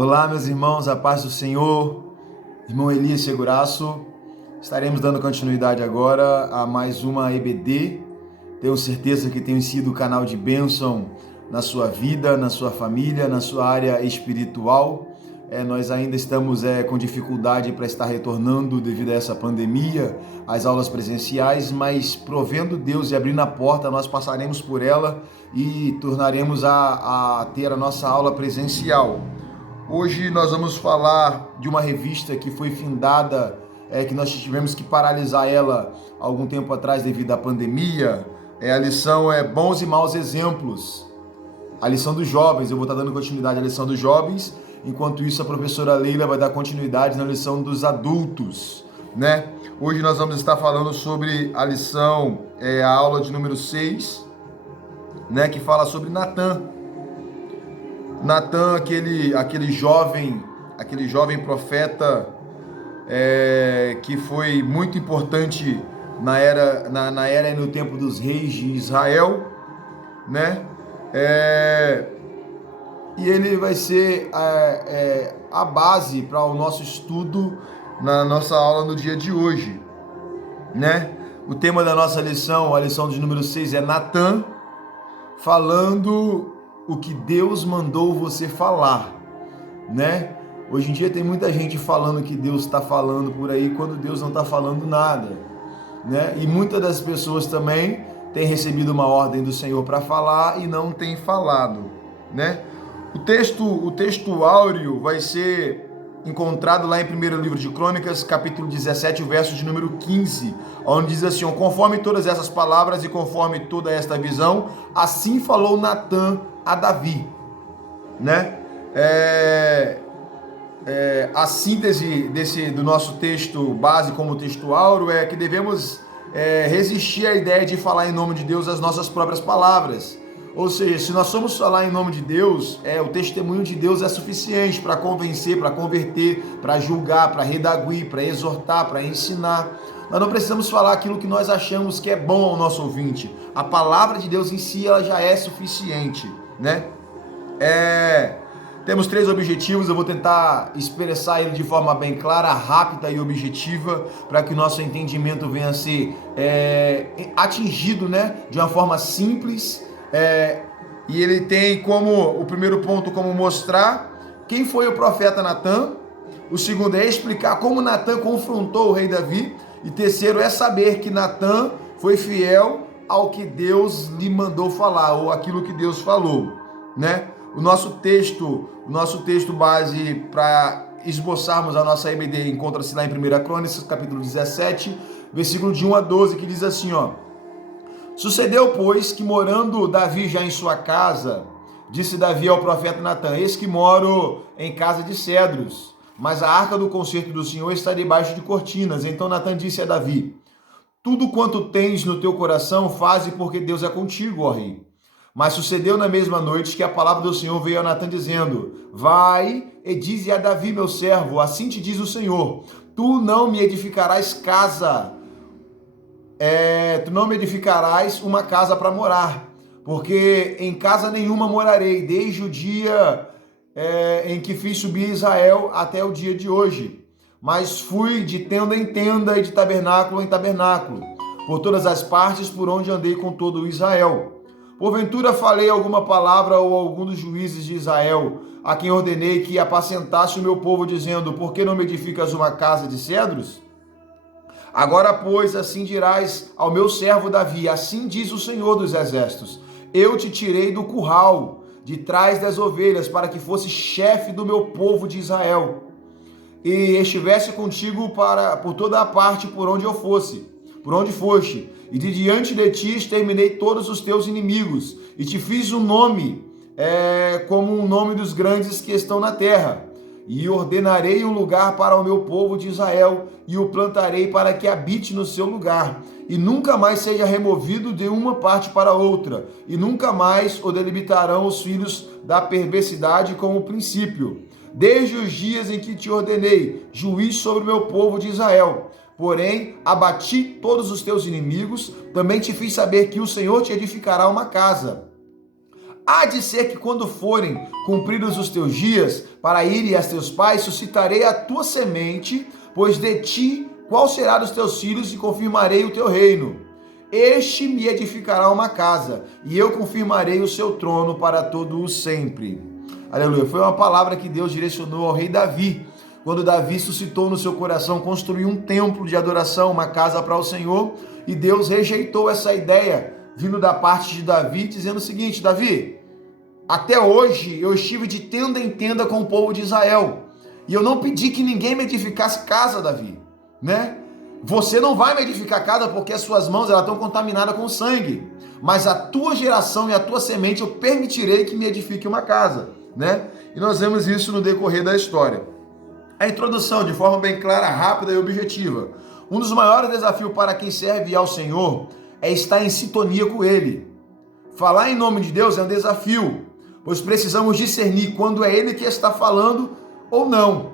Olá, meus irmãos, a paz do Senhor. Irmão Elias Seguraço, estaremos dando continuidade agora a mais uma EBD. Tenho certeza que tem sido canal de bênção na sua vida, na sua família, na sua área espiritual. Nós ainda estamos com dificuldade para estar retornando devido a essa pandemia, às aulas presenciais, mas provendo Deus e abrindo a porta, nós passaremos por ela e tornaremos a ter a nossa aula presencial. Hoje nós vamos falar de uma revista que foi findada, que nós tivemos que paralisar ela algum tempo atrás devido à pandemia. A lição é Bons e Maus Exemplos. A lição dos jovens, eu vou estar dando continuidade à lição dos jovens, enquanto isso a professora Leila vai dar continuidade na lição dos adultos, né? Hoje nós vamos estar falando sobre a lição, a aula de número 6, né, que fala sobre Natan. Natan, aquele jovem profeta que foi muito importante na era e no tempo dos reis de Israel, né? E ele vai ser a base para o nosso estudo na nossa aula no dia de hoje, né? O tema da nossa lição, a lição de número 6, é Natan falando o que Deus mandou você falar, né? Hoje em dia tem muita gente falando que Deus está falando por aí, quando Deus não está falando nada, né? E muitas das pessoas também têm recebido uma ordem do Senhor para falar e não têm falado, né? O texto áureo vai ser encontrado lá em 1º livro de Crônicas, capítulo 17, o verso de número 15, onde diz assim: conforme todas essas palavras e conforme toda esta visão, assim falou Natan a Davi, né? A síntese do nosso texto base como texto áureo é que devemos resistir à ideia de falar em nome de Deus as nossas próprias palavras. Ou seja, se nós somos falar em nome de Deus, o testemunho de Deus é suficiente para convencer, para converter, para julgar, para redaguir, para exortar, para ensinar. Nós não precisamos falar aquilo que nós achamos que é bom ao nosso ouvinte. A palavra de Deus em si, ela já é suficiente, né? Temos 3 objetivos, eu vou tentar expressar ele de forma bem clara, rápida e objetiva, para que o nosso entendimento venha a ser atingido, né, de uma forma simples. E ele tem como o primeiro ponto como mostrar quem foi o profeta Natan. O segundo é explicar como Natan confrontou o rei Davi. E terceiro é saber que Natan foi fiel ao que Deus lhe mandou falar, ou aquilo que Deus falou, né? O nosso texto base para esboçarmos a nossa EBD encontra-se lá em 1 Crônicas, capítulo 17, versículo de 1 a 12, que diz assim, ó: Sucedeu, pois, que morando Davi já em sua casa, disse Davi ao profeta Natan: Eis que moro em casa de cedros, mas a arca do concerto do Senhor está debaixo de cortinas. Então Natan disse a Davi: Tudo quanto tens no teu coração, faze, porque Deus é contigo, ó rei. Mas sucedeu na mesma noite que a palavra do Senhor veio a Natan dizendo: Vai e dize a Davi, meu servo, assim te diz o Senhor: Tu não me edificarás casa, tu não me edificarás uma casa para morar, porque em casa nenhuma morarei, desde o dia em que fiz subir Israel até o dia de hoje. Mas fui de tenda em tenda e de tabernáculo em tabernáculo, por todas as partes por onde andei com todo o Israel. Porventura falei alguma palavra ou algum dos juízes de Israel, a quem ordenei que apacentasse o meu povo, dizendo: Por que não me edificas uma casa de cedros? Agora, pois, assim dirás ao meu servo Davi: Assim diz o Senhor dos Exércitos: Eu te tirei do curral, de trás das ovelhas, para que fosse chefe do meu povo de Israel, e estivesse contigo por toda a parte por onde foste, e de diante de ti exterminei todos os teus inimigos, e te fiz um nome, como o nome dos grandes que estão na terra. E ordenarei um lugar para o meu povo de Israel, e o plantarei para que habite no seu lugar, e nunca mais seja removido de uma parte para outra, e nunca mais o delimitarão os filhos da perversidade como princípio, desde os dias em que te ordenei, juiz sobre o meu povo de Israel. Porém, abati todos os teus inimigos, também te fiz saber que o Senhor te edificará uma casa. há de ser que quando forem cumpridos os teus dias, para irem a teus pais, suscitarei a tua semente, pois de ti qual será dos teus filhos, e confirmarei o teu reino. Este me edificará uma casa, e eu confirmarei o seu trono para todo o sempre. Aleluia. Foi uma palavra que Deus direcionou ao rei Davi, quando Davi suscitou no seu coração construir um templo de adoração, uma casa para o Senhor, e Deus rejeitou essa ideia, vindo da parte de Davi, dizendo o seguinte: Davi, até hoje eu estive de tenda em tenda com o povo de Israel, e eu não pedi que ninguém me edificasse casa, Davi, né? Você não vai me edificar casa porque as suas mãos elas estão contaminadas com sangue, mas a tua geração e a tua semente eu permitirei que me edifique uma casa, né? E nós vemos isso no decorrer da história. A introdução, de forma bem clara, rápida e objetiva. Um dos maiores desafios para quem serve ao Senhor é estar em sintonia com Ele. Falar em nome de Deus é um desafio, pois precisamos discernir quando é Ele que está falando ou não.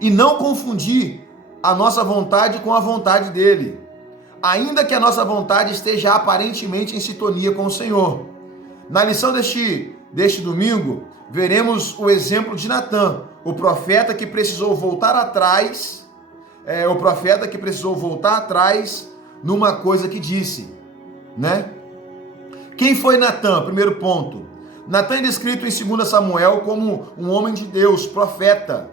E não confundir a nossa vontade com a vontade dele, ainda que a nossa vontade esteja aparentemente em sintonia com o Senhor. Na lição deste domingo, veremos o exemplo de Natã, o profeta que precisou voltar atrás, numa coisa que disse, né? Quem foi Natã? Primeiro ponto. Natã é descrito em 2 Samuel como um homem de Deus, profeta,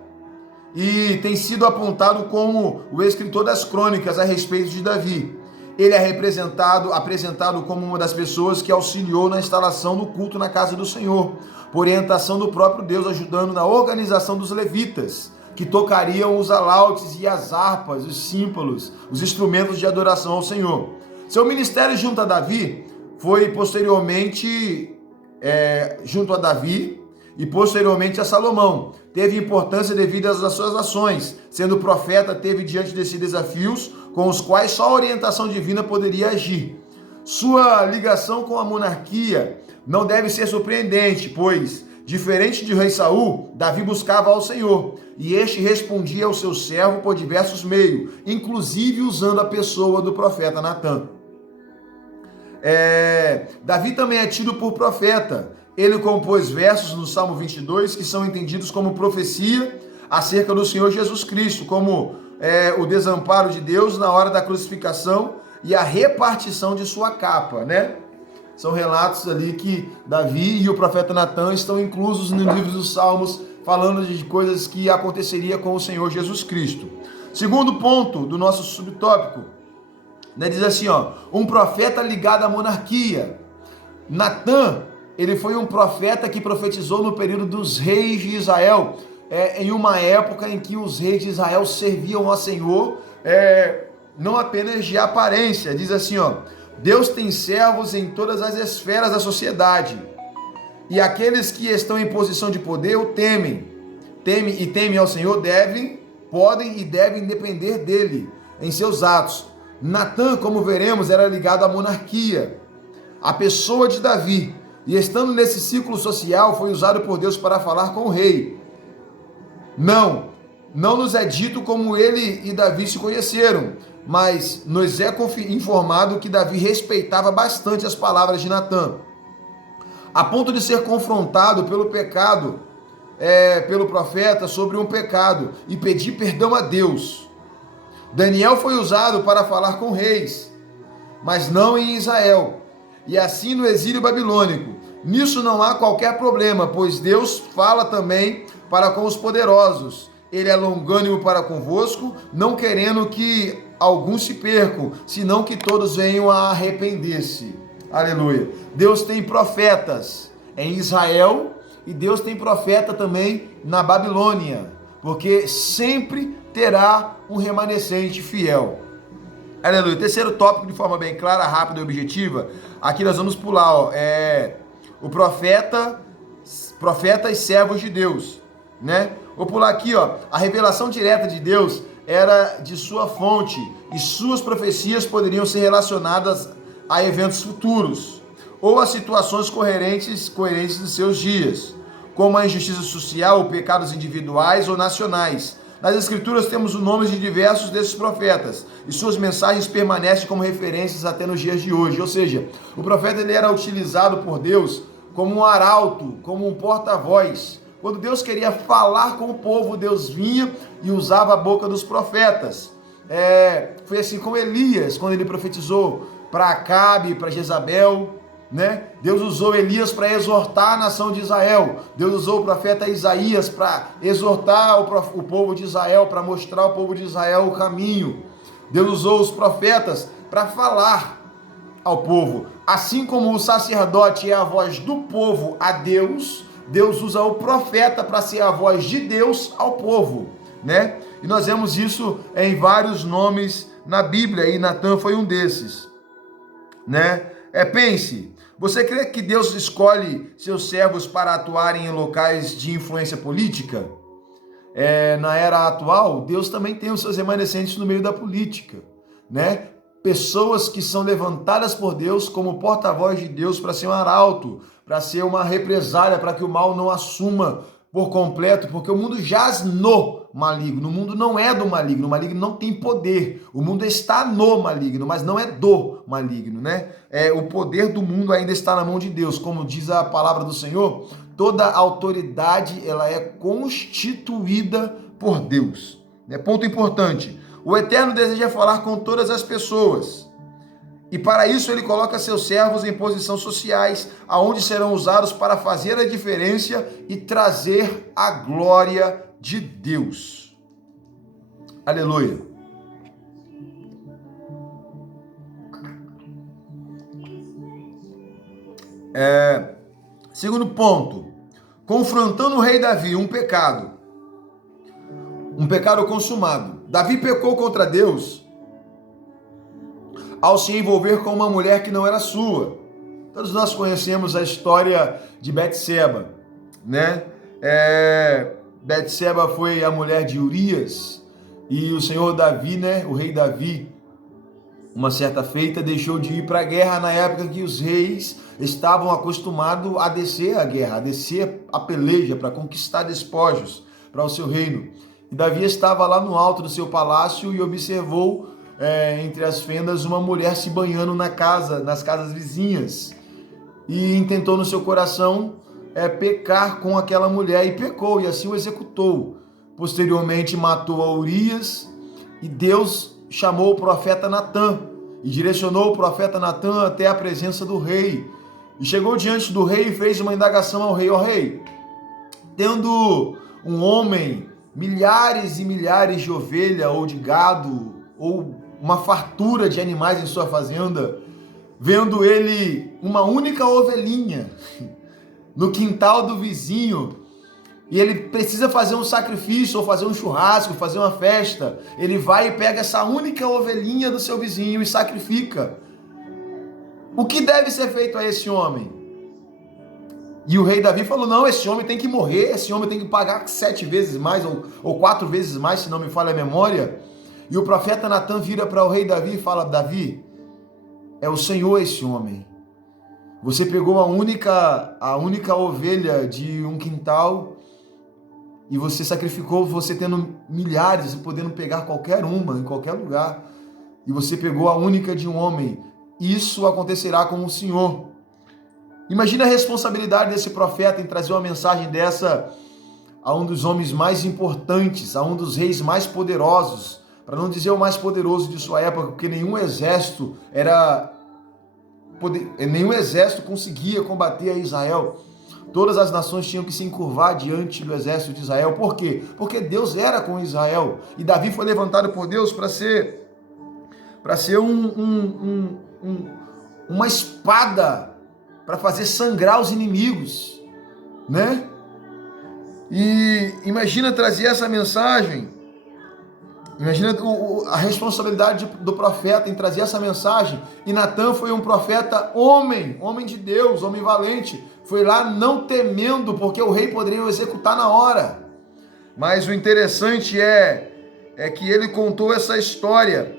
e tem sido apontado como o escritor das crônicas a respeito de Davi. Ele é apresentado como uma das pessoas que auxiliou na instalação do culto na casa do Senhor, por orientação do próprio Deus, ajudando na organização dos levitas, que tocariam os alautes e as harpas, os símbolos, os instrumentos de adoração ao Senhor. Seu ministério junto a Davi foi posteriormente junto a Davi e posteriormente a Salomão. Teve importância devido às suas ações. Sendo profeta, teve diante desses desafios com os quais só a orientação divina poderia agir. Sua ligação com a monarquia não deve ser surpreendente, pois, diferente de rei Saul, Davi buscava ao Senhor, e este respondia ao seu servo por diversos meios, inclusive usando a pessoa do profeta Natã. Davi também é tido por profeta. Ele compôs versos no Salmo 22 que são entendidos como profecia acerca do Senhor Jesus Cristo, como o desamparo de Deus na hora da crucificação e a repartição de sua capa, né? São relatos ali que Davi e o profeta Natã estão inclusos no livro dos Salmos, falando de coisas que aconteceria com o Senhor Jesus Cristo. Segundo ponto do nosso subtópico, né, diz assim, um profeta ligado à monarquia. Natã, ele foi um profeta que profetizou no período dos reis de Israel, em uma época em que os reis de Israel serviam ao Senhor, não apenas de aparência. Diz assim, Deus tem servos em todas as esferas da sociedade, e aqueles que estão em posição de poder o temem ao Senhor, podem e devem depender dele em seus atos. Natã, como veremos, era ligado à monarquia, a pessoa de Davi, e estando nesse ciclo social, foi usado por Deus para falar com o rei. Não nos é dito como ele e Davi se conheceram, mas nos é informado que Davi respeitava bastante as palavras de Natã, a ponto de ser confrontado pelo pecado, pelo profeta sobre um pecado e pedir perdão a Deus. Daniel foi usado para falar com reis, mas não em Israel, e assim no exílio babilônico. Nisso não há qualquer problema, pois Deus fala também para com os poderosos. Ele é longânimo para convosco, não querendo que alguns se percam, senão que todos venham a arrepender-se. Aleluia. Deus tem profetas em Israel e Deus tem profeta também na Babilônia, porque sempre terá um remanescente fiel. Aleluia. Terceiro tópico, de forma bem clara, rápida e objetiva. Aqui nós vamos pular, o profeta e servos de Deus, né? Vou pular aqui, a revelação direta de Deus era de sua fonte e suas profecias poderiam ser relacionadas a eventos futuros ou a situações coerentes de seus dias, como a injustiça social, pecados individuais ou nacionais. Nas Escrituras temos os nomes de diversos desses profetas e suas mensagens permanecem como referências até nos dias de hoje. Ou seja, o profeta ele era utilizado por Deus como um arauto, como um porta-voz. Quando Deus queria falar com o povo, Deus vinha e usava a boca dos profetas. Foi assim com Elias, quando ele profetizou para Acabe, para Jezabel, né? Deus usou Elias para exortar a nação de Israel. Deus usou o profeta Isaías para exortar o povo de Israel, para mostrar ao povo de Israel o caminho. Deus usou os profetas para falar ao povo. Assim como o sacerdote é a voz do povo a Deus, Deus usa o profeta para ser a voz de Deus ao povo, né? E nós vemos isso em vários nomes na Bíblia, e Natan foi um desses, né? Pense, você crê que Deus escolhe seus servos para atuarem em locais de influência política? Na era atual, Deus também tem os seus remanescentes no meio da política, né? Pessoas que são levantadas por Deus como porta-voz de Deus para ser um arauto, para ser uma represália, para que o mal não assuma por completo, porque o mundo jaz no maligno, o mundo não é do maligno, o maligno não tem poder, o mundo está no maligno, mas não é do maligno, né? O poder do mundo ainda está na mão de Deus, como diz a palavra do Senhor, toda autoridade ela é constituída por Deus. Ponto importante, o Eterno deseja falar com todas as pessoas, e para isso ele coloca seus servos em posições sociais, aonde serão usados para fazer a diferença e trazer a glória de Deus. Aleluia. Segundo ponto, confrontando o rei Davi, um pecado consumado. Davi pecou contra Deus ao se envolver com uma mulher que não era sua. Todos nós conhecemos a história de Betseba, né? Betseba foi a mulher de Urias, e o Senhor Davi, né, o rei Davi, uma certa feita, deixou de ir para a guerra na época que os reis estavam acostumados a descer a guerra, a descer a peleja para conquistar despojos para o seu reino. E Davi estava lá no alto do seu palácio e observou entre as fendas uma mulher se banhando nas casas vizinhas, e intentou no seu coração pecar com aquela mulher, e pecou, e assim o executou. Posteriormente matou a Urias, e Deus chamou o profeta Natan e direcionou o profeta Natan até a presença do rei, e chegou diante do rei e fez uma indagação ao rei: ó rei, tendo um homem milhares e milhares de ovelha ou de gado, ou uma fartura de animais em sua fazenda, vendo ele uma única ovelhinha no quintal do vizinho, e ele precisa fazer um sacrifício, ou fazer um churrasco, fazer uma festa, ele vai e pega essa única ovelhinha do seu vizinho e sacrifica. O que deve ser feito a esse homem? E o rei Davi falou: não, esse homem tem que morrer, esse homem tem que pagar 7 vezes mais, ou 4 vezes mais, se não me falha a memória. E o profeta Natan vira para o rei Davi e fala: Davi, é o Senhor esse homem. Você pegou a única ovelha de um quintal e você sacrificou, você tendo milhares, você podendo pegar qualquer uma, em qualquer lugar, e você pegou a única de um homem. Isso acontecerá com o Senhor. Imagina a responsabilidade desse profeta em trazer uma mensagem dessa a um dos homens mais importantes, a um dos reis mais poderosos, para não dizer o mais poderoso de sua época, porque nenhum exército conseguia combater a Israel. Todas as nações tinham que se encurvar diante do exército de Israel. Por quê? Porque Deus era com Israel, e Davi foi levantado por Deus para ser uma espada para fazer sangrar os inimigos, né? E imagina trazer essa mensagem. Imagina a responsabilidade do profeta em trazer essa mensagem. E Natan foi um profeta homem de Deus, homem valente. Foi lá não temendo, porque o rei poderia o executar na hora. Mas o interessante é que ele contou essa história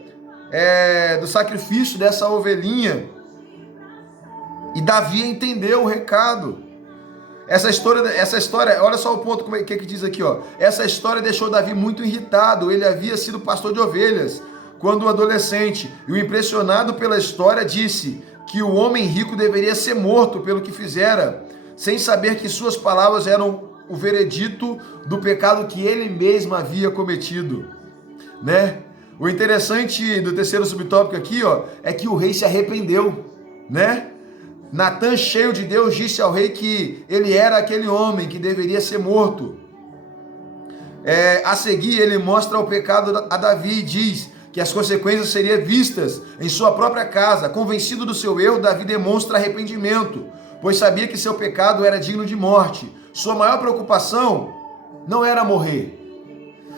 do sacrifício dessa ovelhinha. E Davi entendeu o recado. Essa história, olha só o ponto, que diz aqui, ó. Essa história deixou Davi muito irritado. Ele havia sido pastor de ovelhas quando adolescente, e o impressionado pela história disse que o homem rico deveria ser morto pelo que fizera. sem saber que suas palavras eram o veredito do pecado que ele mesmo havia cometido, né? O interessante do terceiro subtópico aqui, é que o rei se arrependeu, né? Natã, cheio de Deus, disse ao rei que ele era aquele homem que deveria ser morto. A seguir, ele mostra o pecado a Davi e diz que as consequências seriam vistas em sua própria casa. Convencido do seu erro, Davi demonstra arrependimento, pois sabia que seu pecado era digno de morte. Sua maior preocupação não era morrer.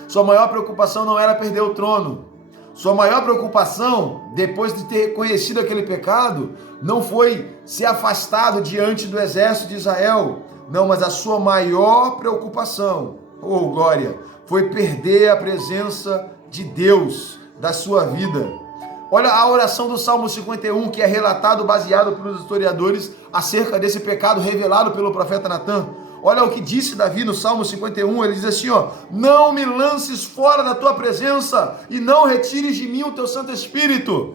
Sua maior preocupação não era perder o trono. Sua maior preocupação, depois de ter reconhecido aquele pecado, não foi ser afastado diante do exército de Israel. Não, mas a sua maior preocupação, oh glória, foi perder a presença de Deus da sua vida. Olha a oração do Salmo 51, que é relatado, baseado pelos historiadores, acerca desse pecado revelado pelo profeta Natã. Olha o que disse Davi no Salmo 51, ele diz assim, não me lances fora da tua presença e não retires de mim o teu Santo Espírito.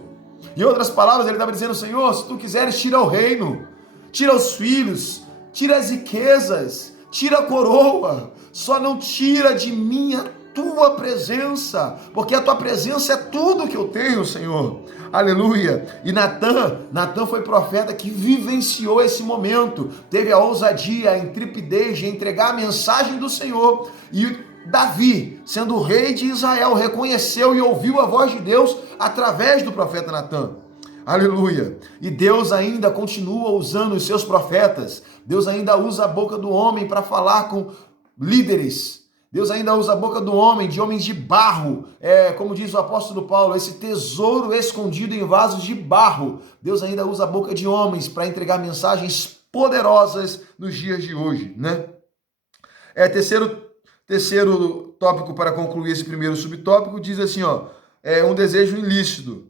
Em outras palavras, ele estava dizendo, Senhor, se tu quiseres, tira o reino, tira os filhos, tira as riquezas, tira a coroa, só não tira de mim a tua presença, porque a tua presença é tudo que eu tenho, Senhor. Aleluia. E Natã foi profeta que vivenciou esse momento, teve a ousadia, a intrepidez de entregar a mensagem do Senhor. E Davi, sendo o rei de Israel, reconheceu e ouviu a voz de Deus através do profeta Natã. Aleluia. E Deus ainda continua usando os seus profetas. Deus ainda usa a boca do homem para falar com líderes. Deus ainda usa a boca do homem, de homens de barro, como diz o apóstolo Paulo, esse tesouro escondido em vasos de barro. Deus ainda usa a boca de homens para entregar mensagens poderosas nos dias de hoje, né? Terceiro tópico para concluir esse primeiro subtópico, diz assim, um desejo ilícito,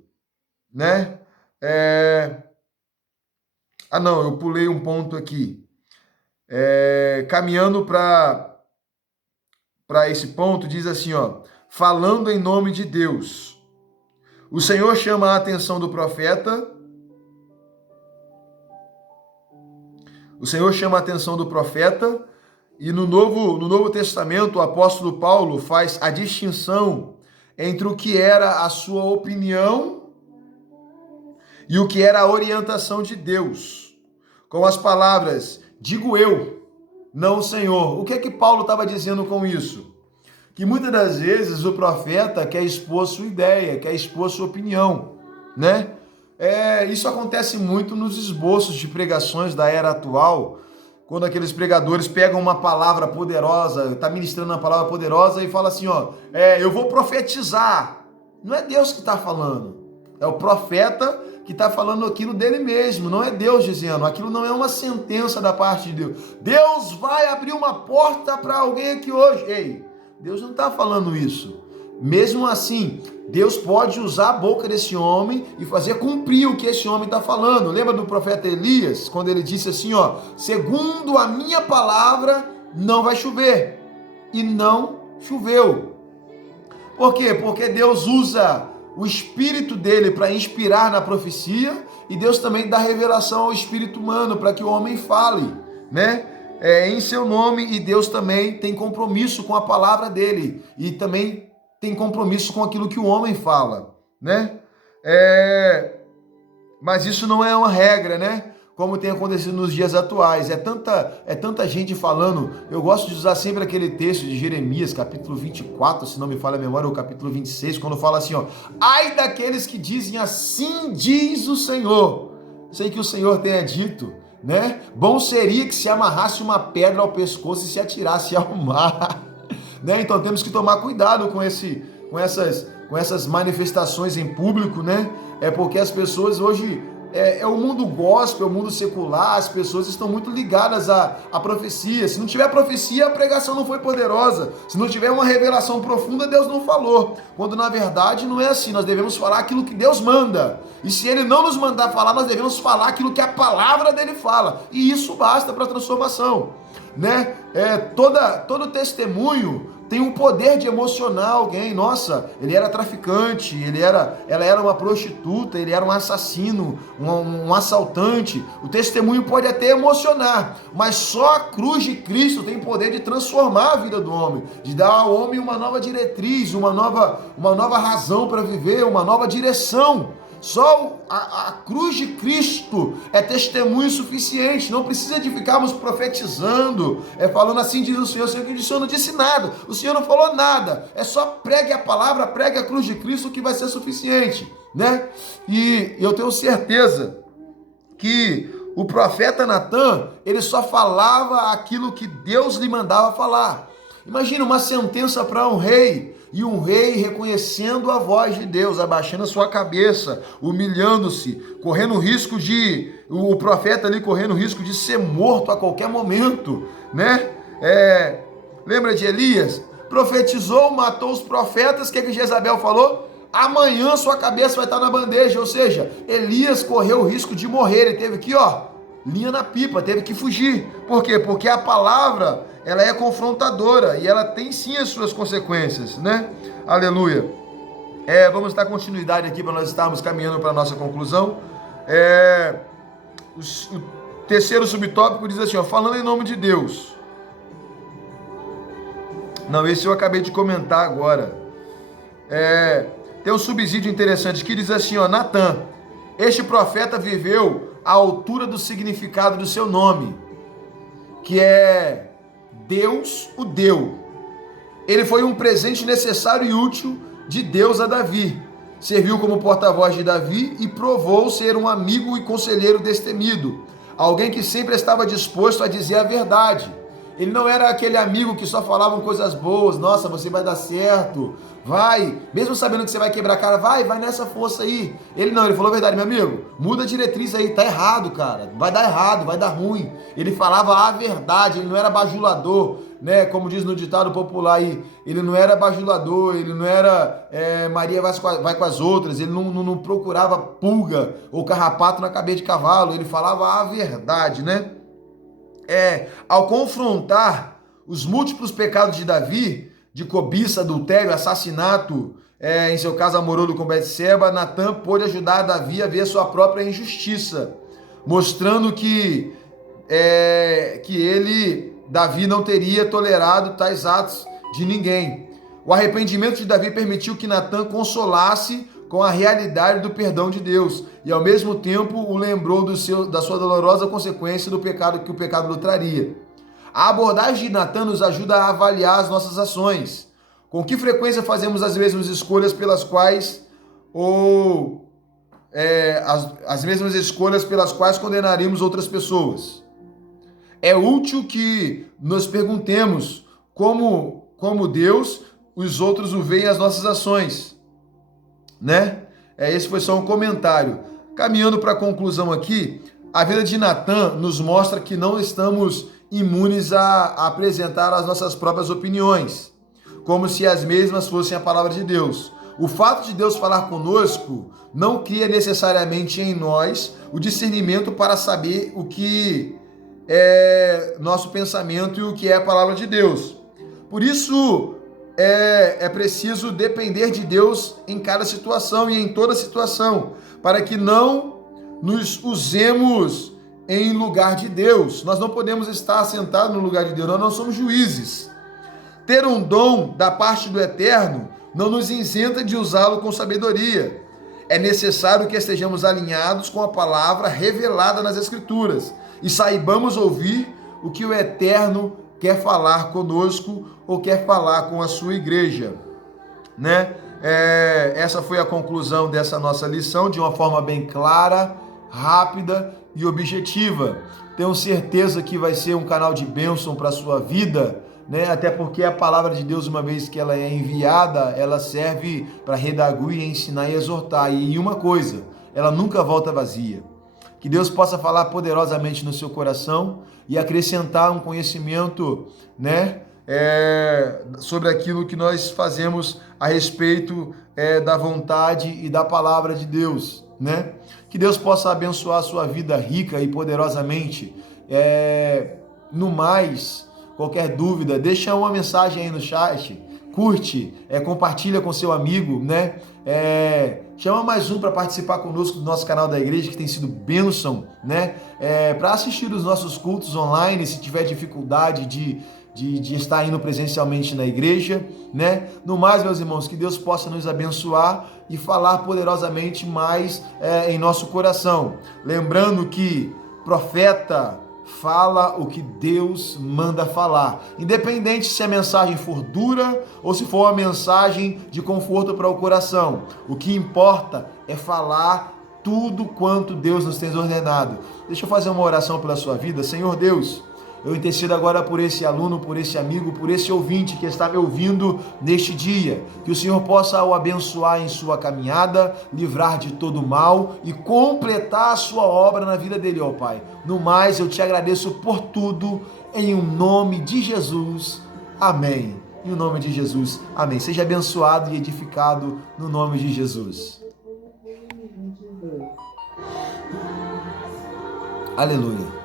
né? Eu pulei um ponto aqui. Caminhando para esse ponto, diz assim, falando em nome de Deus. O Senhor chama a atenção do profeta. O Senhor chama a atenção do profeta e no Novo Testamento o apóstolo Paulo faz a distinção entre o que era a sua opinião e o que era a orientação de Deus. Com as palavras, digo eu, não o Senhor. O que é que Paulo estava dizendo com isso? Que muitas das vezes o profeta quer expor sua ideia, quer expor sua opinião, né? Isso acontece muito nos esboços de pregações da era atual, quando aqueles pregadores pegam uma palavra poderosa, está ministrando uma palavra poderosa e fala assim, eu vou profetizar. Não é Deus que está falando, é o profeta que está falando aquilo dele mesmo, não é Deus dizendo, aquilo não é uma sentença da parte de Deus. Deus vai abrir uma porta para alguém aqui hoje. Ei, Deus não está falando isso. Mesmo assim, Deus pode usar a boca desse homem e fazer cumprir o que esse homem está falando. Lembra do profeta Elias, quando ele disse assim, segundo a minha palavra, não vai chover. E não choveu. Por quê? Porque Deus usa o espírito dele para inspirar na profecia e Deus também dá revelação ao espírito humano para que o homem fale, né? Em seu nome, e Deus também tem compromisso com a palavra dele e também tem compromisso com aquilo que o homem fala, né? Mas isso não é uma regra, né? Como tem acontecido nos dias atuais. É tanta gente falando. Eu gosto de usar sempre aquele texto de Jeremias, capítulo 24, se não me falha a memória, ou capítulo 26, quando fala assim, ai daqueles que dizem assim diz o Senhor. Sei que o Senhor tenha dito, né? Bom seria que se amarrasse uma pedra ao pescoço e se atirasse ao mar, né? Então temos que tomar cuidado com essas manifestações em público, né? Porque as pessoas hoje, o mundo gospel, o mundo secular, as pessoas estão muito ligadas à profecia. Se não tiver profecia, a pregação não foi poderosa. Se não tiver uma revelação profunda, Deus não falou. Quando na verdade não é assim, nós devemos falar aquilo que Deus manda. E se Ele não nos mandar falar, nós devemos falar aquilo que a palavra dele fala. E isso basta para a transformação. né? Todo testemunho tem um poder de emocionar alguém. Nossa, ele era traficante, ela era uma prostituta, ele era um assassino, um assaltante. O testemunho pode até emocionar, mas só a cruz de Cristo tem poder de transformar a vida do homem, de dar ao homem uma nova diretriz, uma nova razão para viver, uma nova direção. Só a cruz de Cristo é testemunho suficiente. Não precisa de ficarmos profetizando, falando assim diz o Senhor que o Senhor não disse nada, o Senhor não falou nada. É só pregue a palavra, pregue a cruz de Cristo que vai ser suficiente, né? E eu tenho certeza que o profeta Natan, ele só falava aquilo que Deus lhe mandava falar. Imagina uma sentença para um rei, e um rei reconhecendo a voz de Deus, abaixando a sua cabeça, humilhando-se, correndo risco o profeta ali correndo risco de ser morto a qualquer momento, né? Lembra de Elias? Profetizou, matou os profetas, o que Jezabel falou? Amanhã sua cabeça vai estar na bandeja, ou seja, Elias correu o risco de morrer, ele teve que, linha na pipa, teve que fugir. Por quê? Porque a palavra, ela é confrontadora e ela tem sim as suas consequências, né? Aleluia. Vamos dar continuidade aqui para nós estarmos caminhando para a nossa conclusão. O terceiro subtópico diz assim, falando em nome de Deus. Não, esse eu acabei de comentar agora. Tem um subsídio interessante que diz assim, Natan, este profeta viveu à altura do significado do seu nome, que é Deus o deu. Ele foi um presente necessário e útil de Deus a Davi. Serviu como porta-voz de Davi e provou ser um amigo e conselheiro destemido. Alguém que sempre estava disposto a dizer a verdade. Ele não era aquele amigo que só falavam coisas boas. Nossa, você vai dar certo. Vai, mesmo sabendo que você vai quebrar a cara, vai nessa força aí. Ele falou a verdade, meu amigo, muda a diretriz aí, tá errado, cara, vai dar errado, vai dar ruim. Ele falava a verdade, ele não era bajulador, né, como diz no ditado popular aí, ele não era bajulador, ele não era Maria vai com as outras, ele não procurava pulga ou carrapato na cabeça de cavalo, ele falava a verdade, né? Ao confrontar os múltiplos pecados de Davi, de cobiça, adultério, assassinato, em seu caso amoroso com Betseba, Natan pôde ajudar Davi a ver sua própria injustiça, mostrando que Davi não teria tolerado tais atos de ninguém. O arrependimento de Davi permitiu que Natan consolasse com a realidade do perdão de Deus e ao mesmo tempo o lembrou da sua dolorosa consequência do pecado que o pecado lhe traria. A abordagem de Natan nos ajuda a avaliar as nossas ações. Com que frequência fazemos as mesmas escolhas pelas quais as mesmas escolhas pelas quais condenaríamos outras pessoas? É útil que nos perguntemos como Deus, os outros o veem as nossas ações, né? Esse foi só um comentário. Caminhando para a conclusão aqui, a vida de Natan nos mostra que não estamos imunes a apresentar as nossas próprias opiniões, como se as mesmas fossem a palavra de Deus. O fato de Deus falar conosco não cria necessariamente em nós o discernimento para saber o que é nosso pensamento e o que é a palavra de Deus. Por isso, é preciso depender de Deus em cada situação e em toda situação, para que não nos usemos em lugar de Deus. Nós não podemos estar sentados no lugar de Deus, nós não somos juízes. Ter um dom da parte do Eterno não nos isenta de usá-lo com sabedoria. É necessário que estejamos alinhados com a palavra revelada nas Escrituras e saibamos ouvir o que o Eterno quer falar conosco ou quer falar com a sua igreja, né? Essa foi a conclusão dessa nossa lição, de uma forma bem clara, rápida e objetiva. Tenho certeza que vai ser um canal de bênção para a sua vida, né? Até porque a palavra de Deus, uma vez que ela é enviada, ela serve para redarguir, ensinar e exortar. E uma coisa, ela nunca volta vazia. Que Deus possa falar poderosamente no seu coração e acrescentar um conhecimento, né, sobre aquilo que nós fazemos a respeito da vontade e da palavra de Deus, né? Que Deus possa abençoar a sua vida rica e poderosamente, No mais, qualquer dúvida, deixa uma mensagem aí no chat, curte, compartilha com seu amigo, né? Chama mais um para participar conosco do nosso canal da igreja, que tem sido bênção, né? Para assistir os nossos cultos online, se tiver dificuldade de estar indo presencialmente na igreja, né? No mais, meus irmãos, que Deus possa nos abençoar e falar poderosamente mais em nosso coração. Lembrando que profeta fala o que Deus manda falar, independente se a mensagem for dura ou se for uma mensagem de conforto para o coração. O que importa é falar tudo quanto Deus nos tem ordenado. Deixa eu fazer uma oração pela sua vida. Senhor Deus, eu intercedo agora por esse aluno, por esse amigo, por esse ouvinte que está me ouvindo neste dia. Que o Senhor possa o abençoar em sua caminhada, livrar de todo mal e completar a sua obra na vida dele, ó Pai. No mais, eu te agradeço por tudo, em o nome de Jesus. Amém. Em o nome de Jesus. Amém. Seja abençoado e edificado no nome de Jesus. Aleluia.